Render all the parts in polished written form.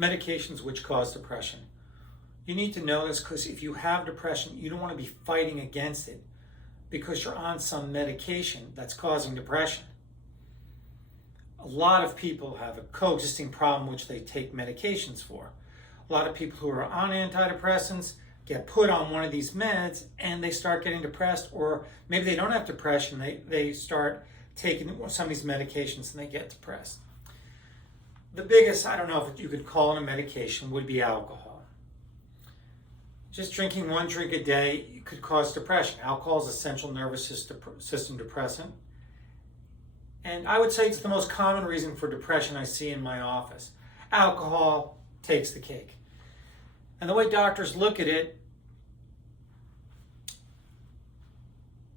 Medications which cause depression. You need to know this because if you have depression, you don't want to be fighting against it because you're on some medication that's causing depression. A lot of people have a coexisting problem which they take medications for. A lot of people who are on antidepressants get put on one of these meds and they start getting depressed, or maybe they don't have depression, they start taking some of these medications and they get depressed. The biggest, I don't know if you could call it a medication, would be alcohol. Just drinking one drink a day could cause depression. Alcohol is a central nervous system depressant. And I would say it's the most common reason for depression I see in my office. Alcohol takes the cake. And the way doctors look at it,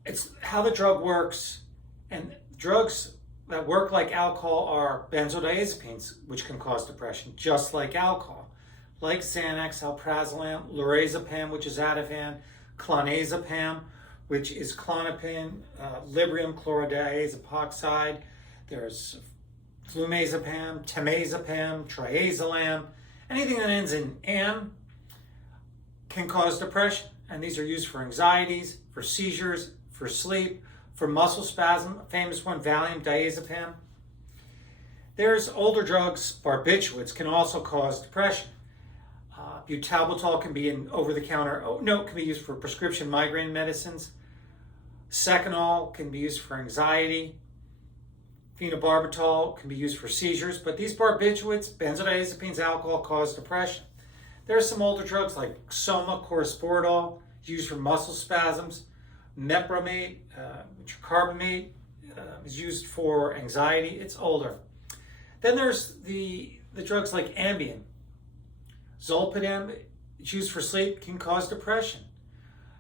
it's how the drug works. And drugs that work like alcohol are benzodiazepines, which can cause depression, just like alcohol. Like Xanax, alprazolam, lorazepam, which is Ativan, clonazepam, which is Klonopin, Librium chlorodiazepam epoxide. There's flumazepam, temazepam, triazolam. Anything that ends in am can cause depression. And these are used for anxieties, for seizures, for sleep, for muscle spasm, a famous one, Valium, diazepam. There's older drugs, barbiturates, can also cause depression. Butalbital can be an over-the-counter, can be used for prescription migraine medicines. Seconal can be used for anxiety. Phenobarbital can be used for seizures. But these barbiturates, benzodiazepines, alcohol cause depression. There are some older drugs like Soma, Corisportol, used for muscle spasms. Mepromate, carbamate, is used for anxiety. It's older. Then there's the drugs like Ambien. Zolpidem, it's used for sleep, can cause depression.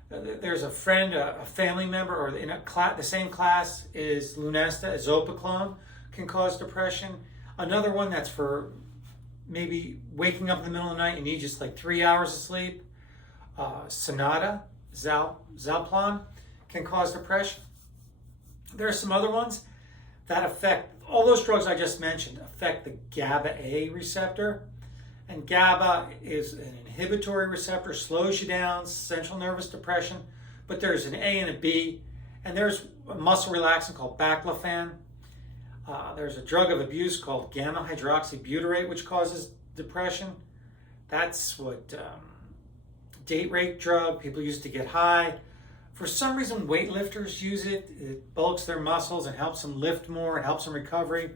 There's a friend, a family member, or in the same class is Lunesta, Zopiclone, can cause depression. Another one that's for maybe waking up in the middle of the night, you need just like 3 hours of sleep. Sonata, Zalplan, can cause depression. There are some other ones that affect, all those drugs I just mentioned affect the GABA A receptor. And GABA is an inhibitory receptor, slows you down, central nervous depression. But there's an A and a B. And there's a muscle relaxant called baclofen. There's a drug of abuse called gamma hydroxybutyrate, which causes depression. That's what date rape drug people use to get high. For some reason, weightlifters use it. It bulks their muscles and helps them lift more. It helps them recovery.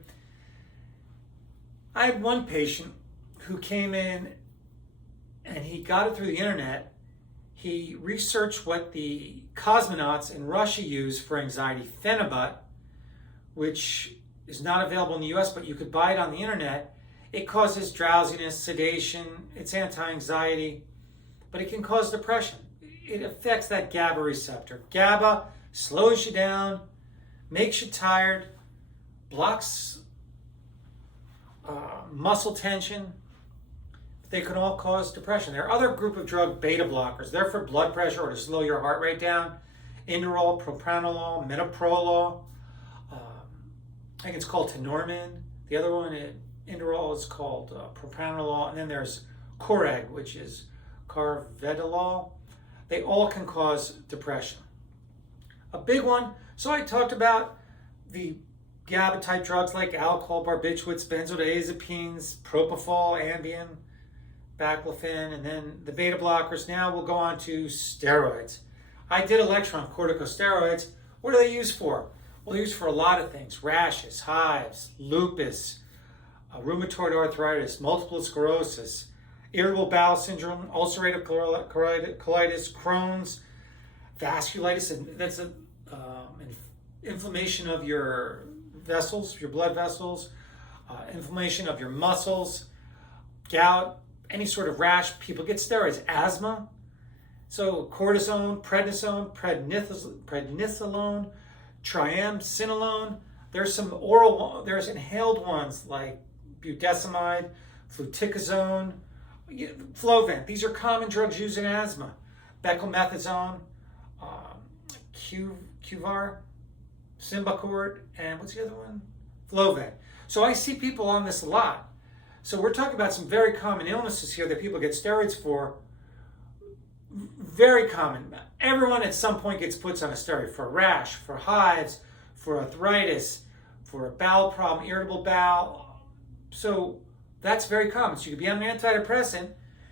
I had one patient who came in and he got it through the internet. He researched what the cosmonauts in Russia use for anxiety, Phenibut, which is not available in the US, but you could buy it on the internet. It causes drowsiness, sedation, it's anti-anxiety, but it can cause depression. It affects that GABA receptor. GABA slows you down, makes you tired, blocks muscle tension. They can all cause depression. There are other group of drug beta blockers. They're for blood pressure or to slow your heart rate down. Inderol, propranolol, metoprolol. I think it's called tenormin. The other one, Inderol, is called propranolol. And then there's Coreg, which is carvedilol. They all can cause depression. A big one, so I talked about the GABA type drugs like alcohol, barbiturates, benzodiazepines, propofol, Ambien, baclofen, and then the beta blockers. Now we'll go on to steroids. I did a lecture on corticosteroids. What are they used for? Well, they're used for a lot of things: rashes, hives, lupus, rheumatoid arthritis, multiple sclerosis, irritable bowel syndrome, ulcerative colitis, Crohn's, vasculitis, and that's an inflammation of your vessels, your blood vessels, inflammation of your muscles, gout, any sort of rash. People get steroids. Asthma, so cortisone, prednisolone, triamcinolone. There's some there's inhaled ones like budesonide, fluticasone, Flovent. These are common drugs used in asthma. Beclomethasone, Qvar, Symbicort, and what's the other one? Flovent. So I see people on this a lot. So we're talking about some very common illnesses here that people get steroids for. Very common. Everyone at some point gets put on a steroid for a rash, for hives, for arthritis, for a bowel problem, irritable bowel. So that's very common. So you could be on an antidepressant,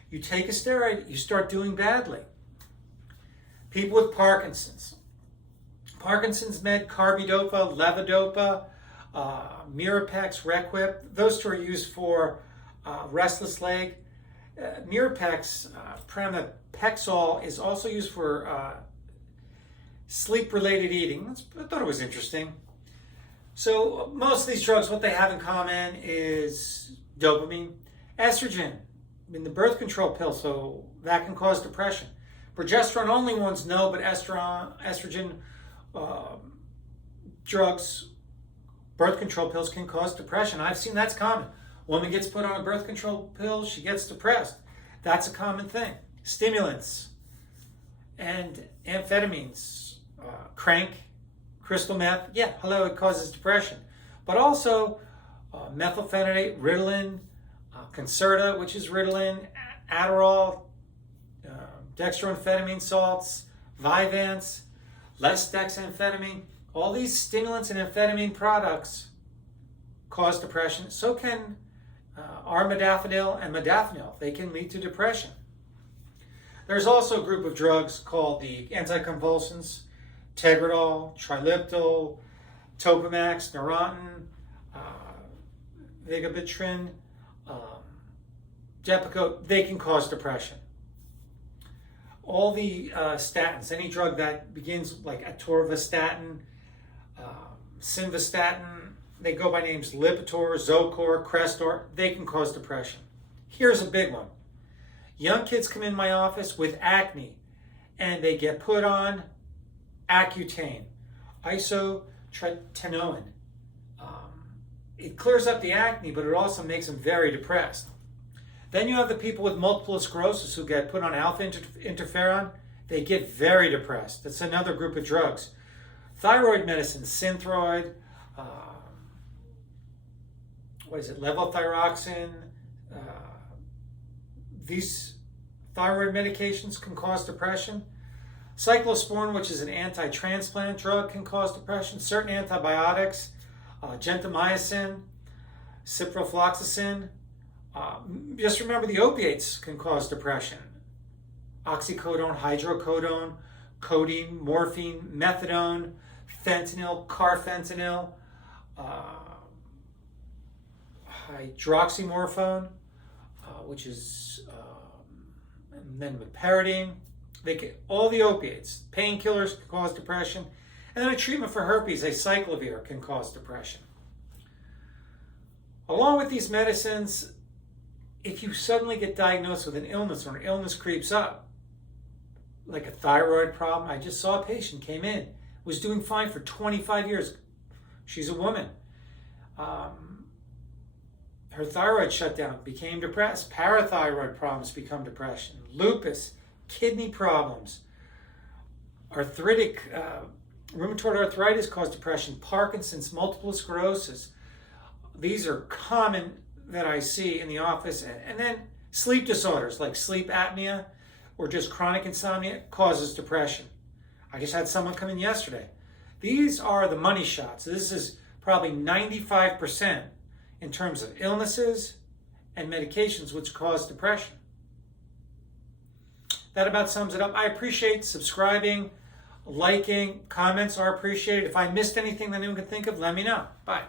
you take a steroid, you start doing badly. People with Parkinson's. Parkinson's med, carbidopa, levodopa, Mirapex, Requip. Those two are used for restless leg. Mirapex, pramipexole, is also used for sleep-related eating. I thought it was interesting. So most of these drugs, what they have in common is dopamine, estrogen in the birth control pill, so that can cause depression. Progesterone-only ones, no, but estrogen drugs, birth control pills can cause depression. I've seen that's common. Woman gets put on a birth control pill, she gets depressed. That's a common thing. Stimulants and amphetamines, crank, crystal meth, yeah, hello, it causes depression. But also methylphenidate, Ritalin, Concerta, which is Ritalin, Adderall, dextroamphetamine salts, Vyvanse, less dexamphetamine. All these stimulants and amphetamine products cause depression. So can armodafinil and modafinil. They can lead to depression. There's also a group of drugs called the anticonvulsants, Tegretol, Triliptal, Topamax, Neurontin, Vigabitrin, Depakote. They can cause depression. All the statins, any drug that begins like atorvastatin, simvastatin, they go by names Lipitor, Zocor, Crestor, they can cause depression. Here's a big one. Young kids come in my office with acne and they get put on Accutane, isotretinoin. It clears up the acne, but it also makes them very depressed. Then you have the people with multiple sclerosis who get put on alpha interferon. They get very depressed. That's another group of drugs. Thyroid medicine, Synthroid, levothyroxine. These thyroid medications can cause depression. Cyclosporin, which is an anti-transplant drug, can cause depression. Certain antibiotics, gentamicin, ciprofloxacin. Just remember the opiates can cause depression. Oxycodone, hydrocodone, codeine, morphine, methadone, fentanyl, carfentanil, hydroxymorphone, which is, and then with parathyroid. All the opiates, painkillers can cause depression, and then a treatment for herpes, acyclovir, can cause depression. Along with these medicines, if you suddenly get diagnosed with an illness or an illness creeps up, like a thyroid problem, I just saw a patient came in, was doing fine for 25 years. She's a woman. Her thyroid shut down, became depressed. Parathyroid problems become depression. Lupus, kidney problems, arthritic, rheumatoid arthritis cause depression. Parkinson's, multiple sclerosis. These are common that I see in the office. And then sleep disorders like sleep apnea or just chronic insomnia causes depression. I just had someone come in yesterday. These are the money shots. This is probably 95% in terms of illnesses and medications which cause depression. That about sums it up. I appreciate subscribing, liking, comments are appreciated. If I missed anything that anyone could think of, let me know. Bye.